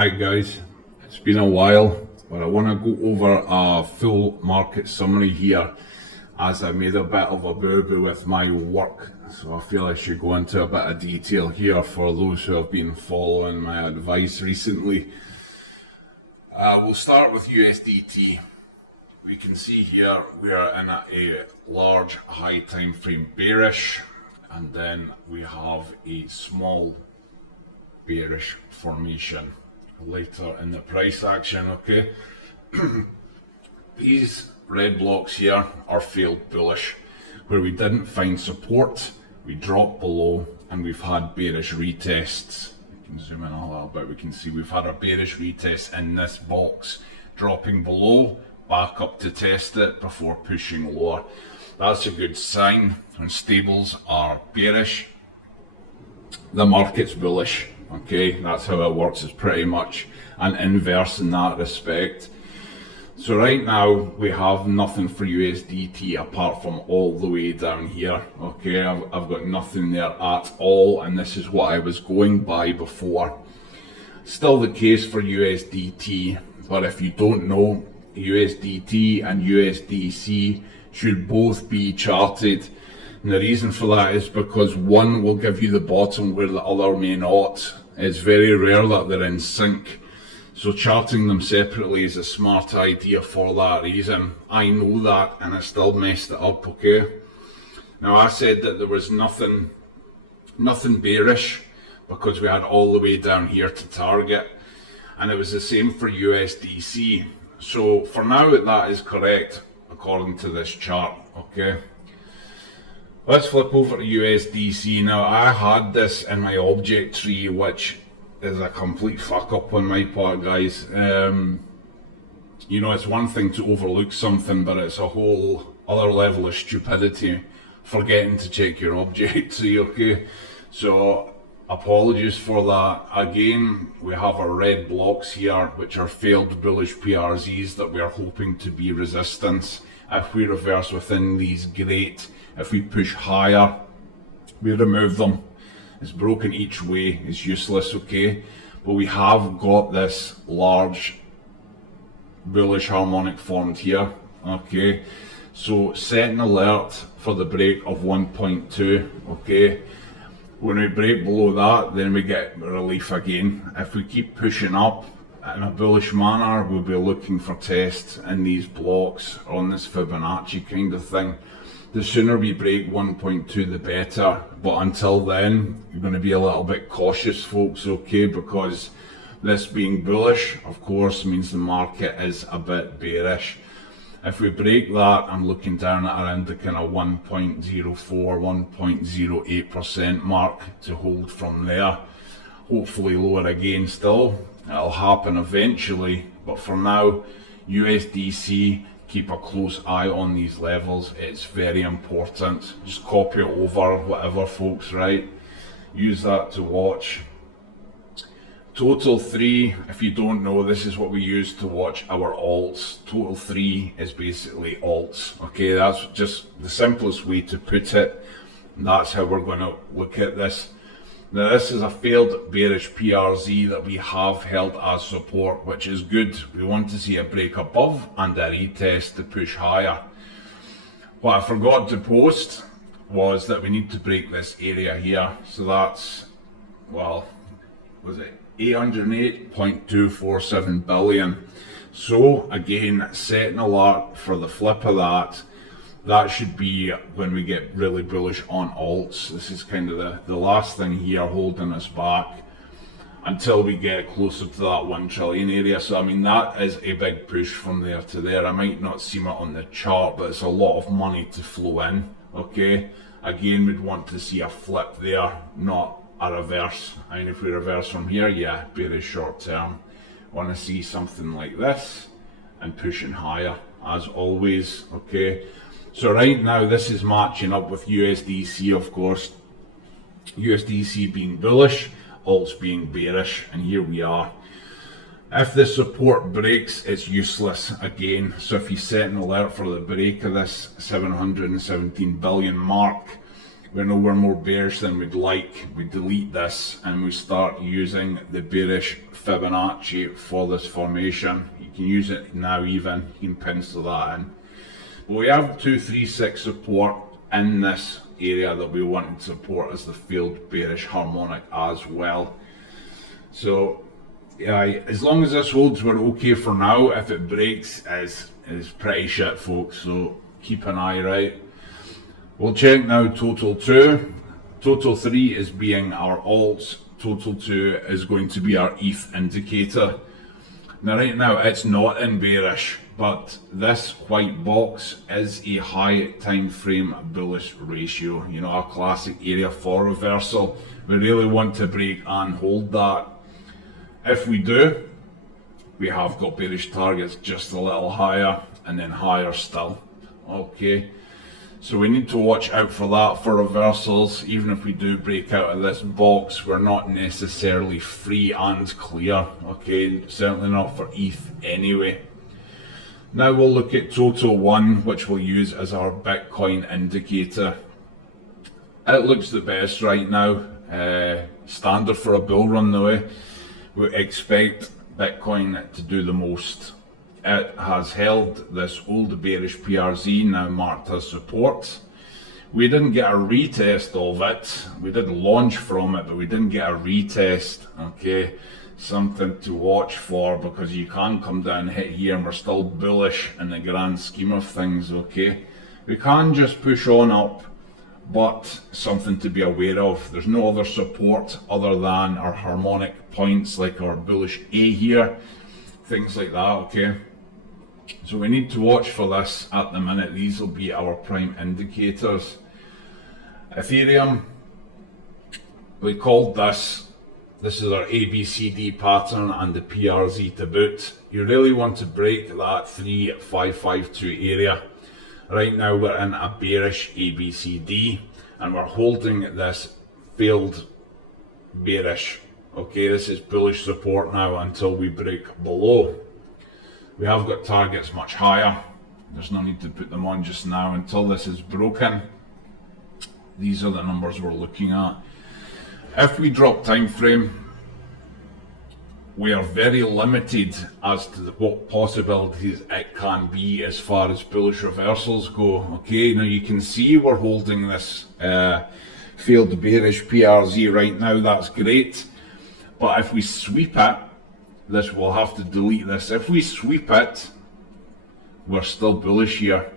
Hi guys, it's been a while, but I want to go over a full market summary here as I made a bit of a boo-boo with my work, so I feel I should go into a bit of detail here for those who have been following my advice recently. We'll start with USDT. We can see here we are in a large high time frame bearish, and then we have a small bearish formation later in the price action. Okay, these red blocks here are failed bullish, where we didn't find support, we dropped below, and we've had bearish retests. You can zoom in a little bit, we can see we've had a bearish retest in this box, dropping below, back up to test it before pushing lower. That's a good sign. When stables are bearish, the market's bullish. Okay, that's how it works. It's pretty much an inverse in that respect. So right now we have nothing for USDT apart from all the way down here. Okay, I've got nothing there at all, and this is what I was going by before. Still the case for USDT, but if you don't know, USDT and USDC should both be charted. And the reason for that is because one will give you the bottom where the other may not. It's very rare that they're in sync. So charting them separately is a smart idea for that reason. I know that, and I still messed it up. Okay. Now I said that there was nothing bearish because we had all the way down here to target, and it was the same for USDC. So for now that is correct according to this chart. Okay. Let's flip over to USDC. Now I had this in my object tree, which is a complete fuck up on my part, guys. You know, it's one thing to overlook something, but it's a whole other level of stupidity forgetting to check your object tree. Okay, so apologies for that. Again, we have our red blocks here, which are failed bullish PRZs that we are hoping to be resistance. If we reverse within these, great. If we push higher, we remove them. It's broken each way, it's useless. Okay, but we have got this large bullish harmonic formed here. Okay, so set an alert for the break of 1.2. okay, when we break below that, then we get relief again. If we keep pushing up in a bullish manner, we'll be looking for tests in these blocks on this Fibonacci kind of thing. The sooner we break 1.2 the better, but until then you're going to be a little bit cautious, folks. Okay, because this being bullish of course means the market is a bit bearish. If we break that, I'm looking down at around the kind of 1.04 1.08% mark to hold from there. Hopefully lower again. Still, it'll happen eventually, but for now USDC, keep a close eye on these levels. It's very important. Just copy it over, whatever, folks, right? Use that to watch. Total 3, if you don't know, this is what we use to watch our alts. Total 3 is basically alts. Okay, that's just the simplest way to put it. And that's how we're going to look at this. Now this is a failed bearish PRZ that we have held as support, which is good. We want to see a break above and a retest to push higher. What I forgot to post was that we need to break this area here. So that's, well, was it 808.247 billion. So again, set an alert for the flip of that. That should be when we get really bullish on alts. This is kind of the last thing here holding us back until we get closer to that 1 trillion area. So I mean, that is a big push from there to there. I might not seem it on the chart, but it's a lot of money to flow in. Okay, again, we'd want to see a flip there, not a reverse. I mean, if we reverse from here, yeah, very short term. Want to see something like this and pushing higher as always. Okay, so right now this is matching up with USDC, of course. USDC being bullish, alts being bearish, and here we are. If the support breaks, it's useless again. So if you set an alert for the break of this 717 billion mark, we're nowhere more bearish than we'd like, we delete this and we start using the bearish Fibonacci for this formation. You can use it now even, you can pencil that in. But we have 236 support in this area that we want to support as the failed bearish harmonic as well. So yeah, as long as this holds, we're okay for now. If it breaks, is pretty shit, folks, so keep an eye, right? We'll check now total 2. Total 3 is being our alts. Total 2 is going to be our ETH indicator. Now right now it's not in bearish, but this white box is a high time frame bullish ratio, you know, a classic area for reversal. We really want to break and hold that. If we do, we have got bearish targets just a little higher and then higher still. Okay, so we need to watch out for that for reversals. Even if we do break out of this box, we're not necessarily free and clear. Okay, certainly not for ETH anyway. Now we'll look at total 1, which we'll use as our Bitcoin indicator. It looks the best right now, standard for a bull run though. We expect Bitcoin to do the most. It has held this old bearish PRZ, now marked as support. We didn't get a retest of it. We did launch from it, but we didn't get a retest. Okay, something to watch for, because you can come down, hit here, and we're still bullish in the grand scheme of things. Okay, we can just push on up, but something to be aware of. There's no other support other than our harmonic points, like our bullish A here, things like that. Okay, so we need to watch for this at the minute. These will be our prime indicators. Ethereum, we called this is our ABCD pattern and the PRZ to boot. You really want to break that 3552 area. Right now we're in a bearish ABCD and we're holding this failed bearish. Okay, this is bullish support now until we break below. We have got targets much higher. There's no need to put them on just now until this is broken. These are the numbers we're looking at. If we drop time frame, we are very limited as to what possibilities it can be as far as bullish reversals go. Okay, now you can see we're holding this failed bearish PRZ right now. That's great, but if we sweep it, this will have to delete this. If we sweep it, we're still bullish here,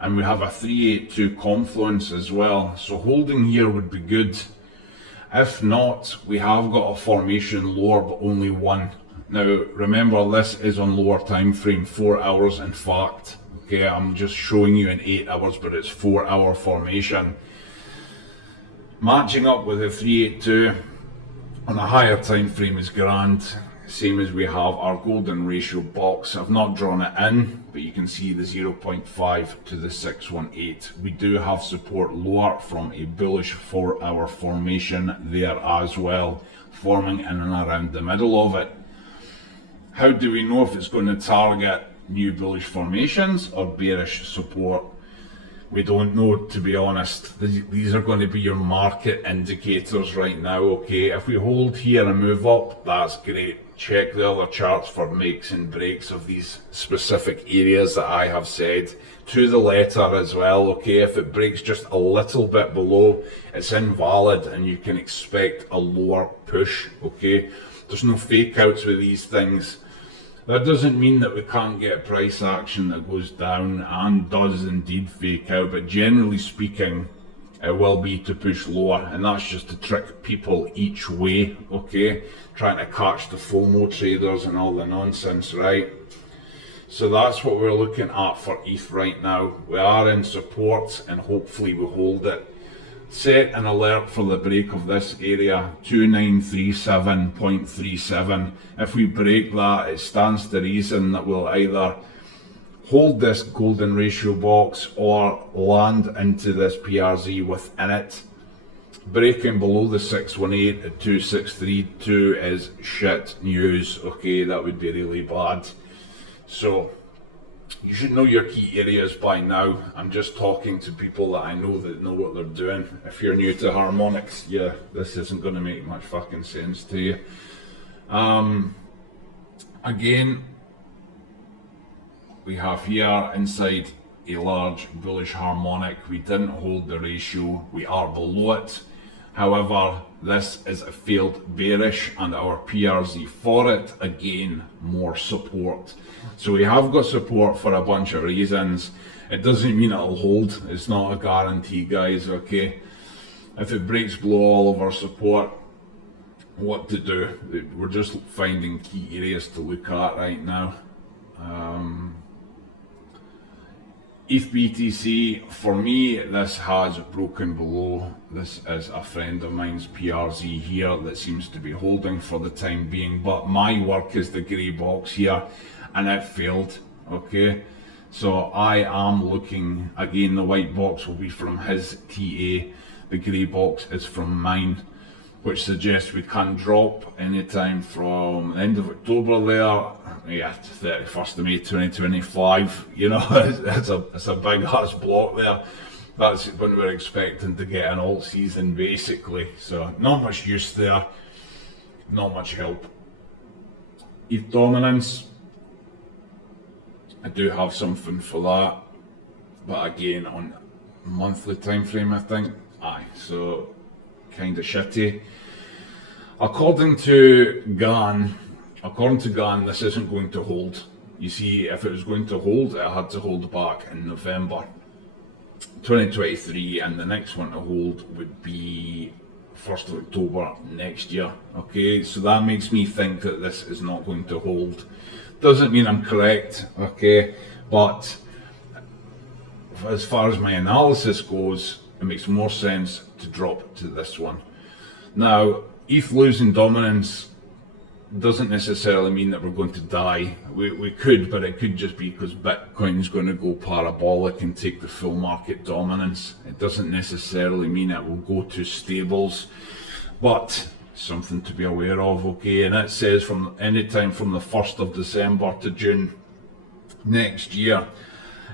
and we have a 382 confluence as well, so holding here would be good. If not, we have got a formation lower, but only one. Now remember, this is on lower time frame, 4 hours in fact. Okay, I'm just showing you in 8 hours, but it's 4 hour formation. Matching up with a 382 on a higher time frame is grand. Same as we have our golden ratio box. I've not drawn it in, but you can see the 0.5 to the 618. We do have support lower from a bullish 4 hour formation there as well, forming in and around the middle of it. How do we know if it's going to target new bullish formations or bearish support? We don't know, to be honest. These are going to be your market indicators right now. Okay, if we hold here and move up, that's great. Check the other charts for makes and breaks of these specific areas that I have said to the letter as well. Okay, if it breaks just a little bit below, it's invalid and you can expect a lower push. Okay, there's no fake outs with these things. That doesn't mean that we can't get price action that goes down and does indeed fake out, but generally speaking, it will be to push lower, and that's just to trick people each way. Okay, trying to catch the FOMO traders and all the nonsense, right? So that's what we're looking at for ETH right now. We are in support and hopefully we hold it. Set an alert for the break of this area, 2937.37. If we break that, it stands to reason that we'll either hold this golden ratio box or land into this PRZ within it. Breaking below the 618 at 2632 is shit news. Okay, that would be really bad. So You should know your key areas by now. I'm just talking to people that I know that know what they're doing. If you're new to harmonics, yeah, this isn't going to make much fucking sense to you. Again, we have here inside a large bullish harmonic. We didn't hold the ratio, we are below it. However, this is a failed bearish and our PRZ for it, again, more support. So we have got support for a bunch of reasons. It doesn't mean it'll hold, it's not a guarantee, guys, okay? If it breaks below all of our support, what to do? We're just finding key areas to look at right now. ETH BTC, for me, this has broken below. This is a friend of mine's PRZ here that seems to be holding for the time being, but my work is the grey box here, and it failed, okay? So I am looking, again, the white box will be from his TA, the grey box is from mine, which suggests we can drop anytime from the end of October there, yeah, 31st of May 2025, you know, it's a big ass block there. That's when we're expecting to get an alt season basically, so not much use there, not much help. ETH dominance, I do have something for that, but again on monthly time frame I think, so kind of shitty. According to Gann, this isn't going to hold. You see, if it was going to hold, it had to hold back in November 2023, and the next one to hold would be 1st of October next year. Okay, so that makes me think that this is not going to hold. Doesn't mean I'm correct, okay, but as far as my analysis goes, it makes more sense to drop to this one. Now, ETH losing dominance doesn't necessarily mean that we're going to die. We could, but it could just be because Bitcoin is going to go parabolic and take the full market dominance. It doesn't necessarily mean it will go to stables, but something to be aware of, okay? And it says from any time from the 1st of December to June next year,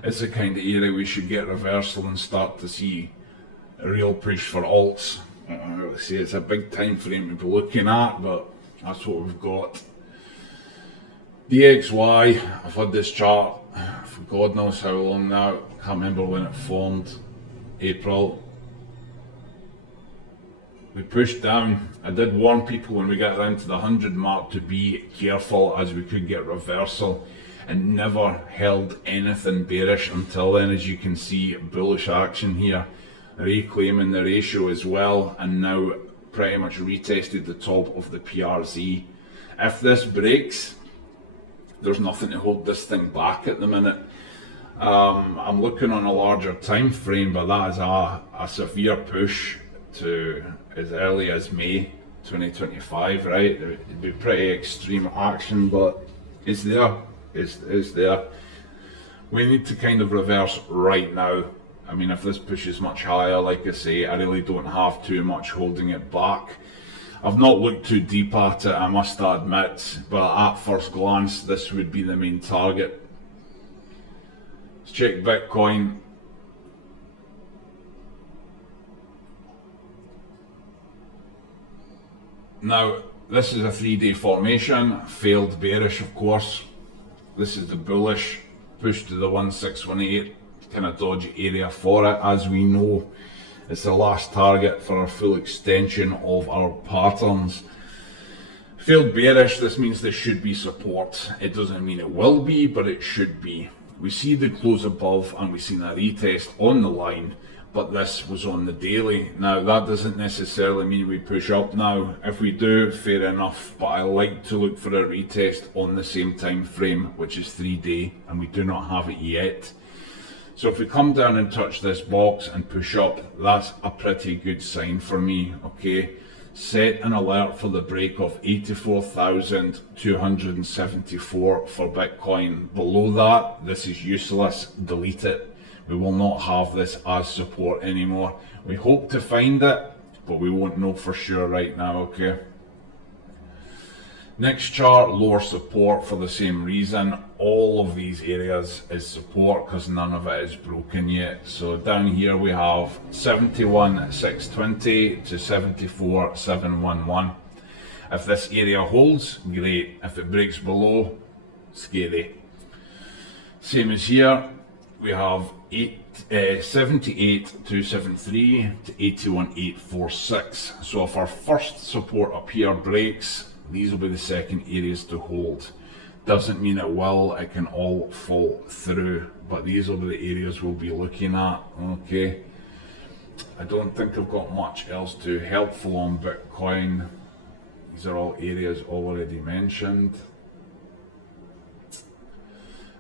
it's the kind of area we should get reversal and start to see a real push for alts. Let's see, it's a big time frame to be looking at, but that's what we've got. DXY, I've had this chart for God knows how long now. Can't remember when it formed. April. We pushed down. I did warn people when we got down to the 100 mark to be careful as we could get reversal, and never held anything bearish until then. As you can see, bullish action here, reclaiming the ratio as well, and now pretty much retested the top of the PRZ. If this breaks, there's nothing to hold this thing back at the minute. I'm looking on a larger time frame, but that is a severe push to as early as May 2025, right? It'd be pretty extreme action, but it's there. It's there. We need to kind of reverse right now. I mean, if this pushes much higher, like I say, I really don't have too much holding it back. I've not looked too deep at it, I must admit, but at first glance, this would be the main target. Let's check Bitcoin. Now, this is a 3-day formation, failed bearish, of course. This is the bullish push to the 1618. Kind of dodgy area for it. As we know, it's the last target for our full extension of our patterns. Failed bearish, this means there should be support. It doesn't mean it will be, but it should be. We see the close above and we've seen a retest on the line, but this was on the daily. Now that doesn't necessarily mean we push up now. If we do, fair enough, but I like to look for a retest on the same time frame, which is 3-day, and we do not have it yet. So if we come down and touch this box and push up, that's a pretty good sign for me, okay? Set an alert for the break of 84,274 for Bitcoin. Below that, this is useless, delete it. We will not have this as support anymore. We hope to find it, but we won't know for sure right now, okay? Next chart, lower support for the same reason. All of these areas is support because none of it is broken yet. So down here we have 71,620 to 74,711. If this area holds, great. If it breaks below, scary. Same as here, we have 78,273 to 81,846. So if our first support up here breaks, these will be the second areas to hold. Doesn't mean it will, it can all fall through, but these will be the areas we'll be looking at, okay? I don't think I've got much else too helpful on Bitcoin. These are all areas already mentioned.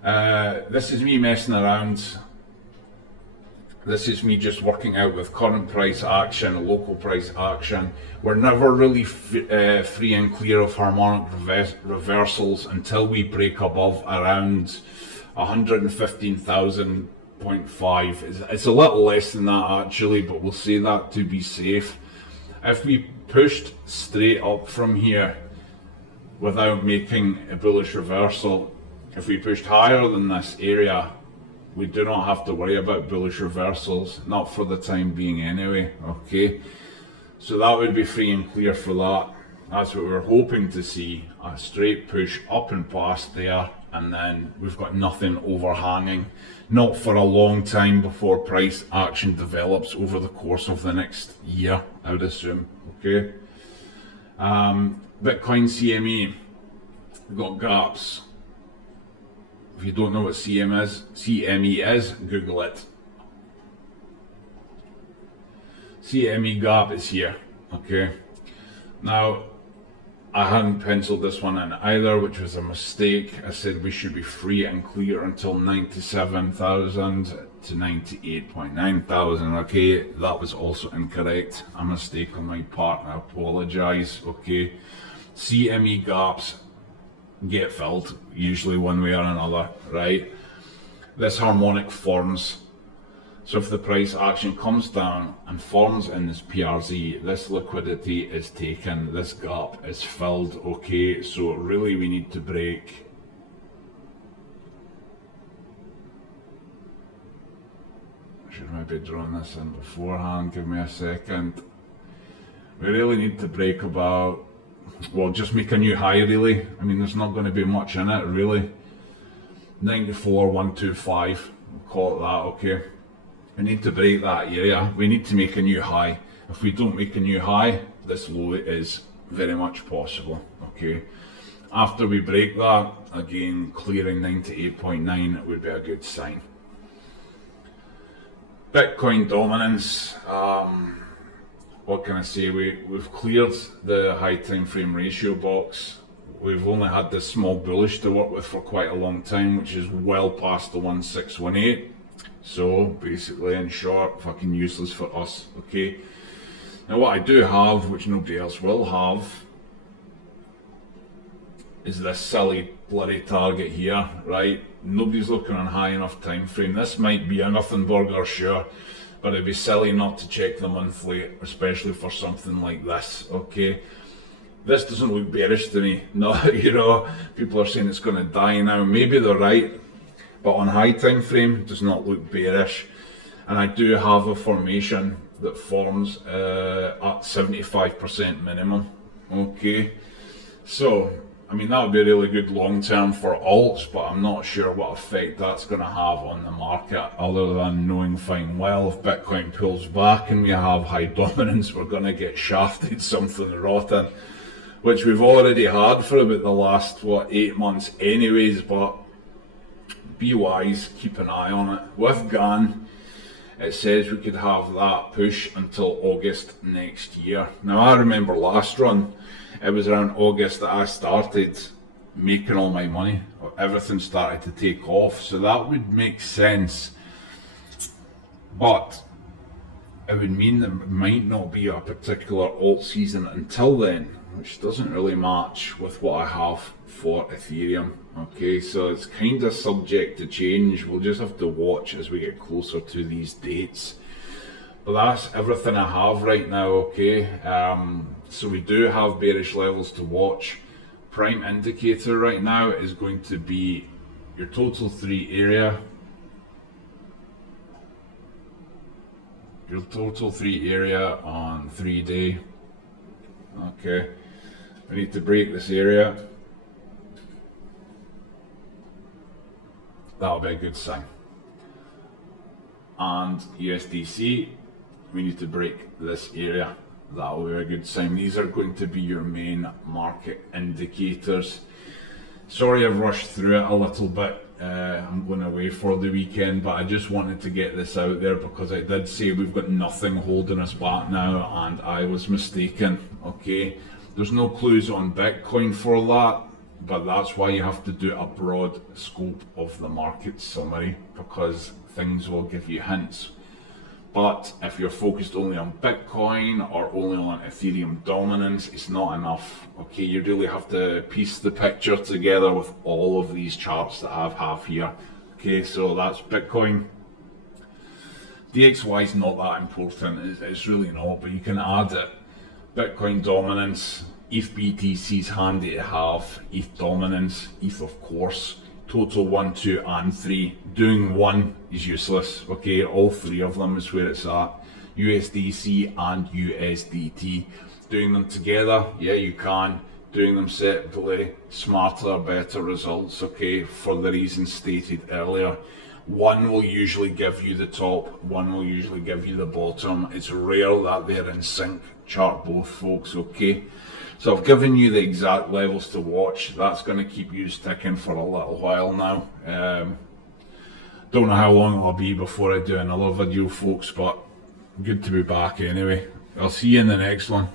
This is me messing around. This is me just working out with current price action, local price action. We're never really free and clear of harmonic reversals until we break above around 115,000.5. It's a little less than that actually, but we'll say that to be safe. If we pushed straight up from here without making a bullish reversal, if we pushed higher than this area, we do not have to worry about bullish reversals, not for the time being anyway, okay? So that would be free and clear for that. That's what we're hoping to see, a straight push up and past there, and then we've got nothing overhanging, not for a long time before price action develops over the course of the next year, I would assume, okay? Bitcoin CME, we've got gaps. If you don't know what CME is, Google it. CME gap is here, okay? Now, I hadn't penciled this one in either, which was a mistake. I said we should be free and clear until 97,000 to 98,900, okay? That was also incorrect. A mistake on my part, I apologize, okay? CME gaps get filled, usually one way or another, right? This harmonic forms. So if the price action comes down and forms in this PRZ, this liquidity is taken, this gap is filled, okay? So really we need to break I should maybe drawn this in beforehand, give me a second. We really need to break about, well, just make a new high really. I mean, there's not going to be much in it really. 94,125, we'll call it that, okay? We need to break that area. We need to make a new high. If we don't make a new high, this low is very much possible, okay? After we break that, again, clearing 98.9 would be a good sign. Bitcoin dominance, what can I say? We've cleared the high time frame ratio box. We've only had this small bullish to work with for quite a long time, which is well past the 1618. So basically, in short, fucking useless for us, okay? Now what I do have, which nobody else will have, is this silly bloody target here, right? Nobody's looking on high enough time frame. This might be a nothing burger, sure, but it'd be silly not to check the monthly, especially for something like this, okay? This doesn't look bearish to me. No, you know, people are saying it's going to die now. Maybe they're right, but on high time frame does not look bearish. And I do have a formation that forms at 75% minimum, okay? So, I mean, that would be really good long term for alts, but I'm not sure what effect that's going to have on the market, other than knowing fine well if Bitcoin pulls back and we have high dominance, we're going to get shafted something rotten, which we've already had for about the last, 8 months anyways, but be wise, keep an eye on it. With GAN, it says we could have that push until August next year. Now I remember last run, it was around August that I started making all my money. Everything started to take off, so that would make sense. But it would mean there might not be a particular alt season until then, which doesn't really match with what I have for Ethereum. Okay, so it's kind of subject to change. We'll just have to watch as we get closer to these dates. But that's everything I have right now, okay? So we do have bearish levels to watch. prime indicator right now is going to be your total 3 area. Your total 3 area on 3-day. Okay, we need to break this area. That'll be a good sign. And USDC, we need to break this area. That'll be a good sign. These are going to be your main market indicators. Sorry I've rushed through it a little bit. I'm going away for the weekend, but I just wanted to get this out there because I did say we've got nothing holding us back now, and I was mistaken. Okay, there's no clues on Bitcoin for that, but that's why you have to do a broad scope of the market summary, because things will give you hints. But if you're focused only on Bitcoin or only on Ethereum dominance, it's not enough. Okay, you really have to piece the picture together with all of these charts that I have here. Okay, so that's Bitcoin. DXY is not that important, it's really not, but you can add it. Bitcoin dominance, ETH BTC is handy to have, ETH dominance, ETH of course. Total 1, 2 and 3. Doing 1 is useless. Okay, all 3 of them is where it's at. USDC and USDT. Doing them together, yeah, you can. Doing them separately, smarter, better results, okay, for the reasons stated earlier. One will usually give you the top, one will usually give you the bottom. It's rare that they're in sync. Chart both, folks, okay? So I've given you the exact levels to watch. That's going to keep you sticking for a little while now. Don't know how long it'll be before I do another video, folks, but good to be back anyway. I'll see you in the next one.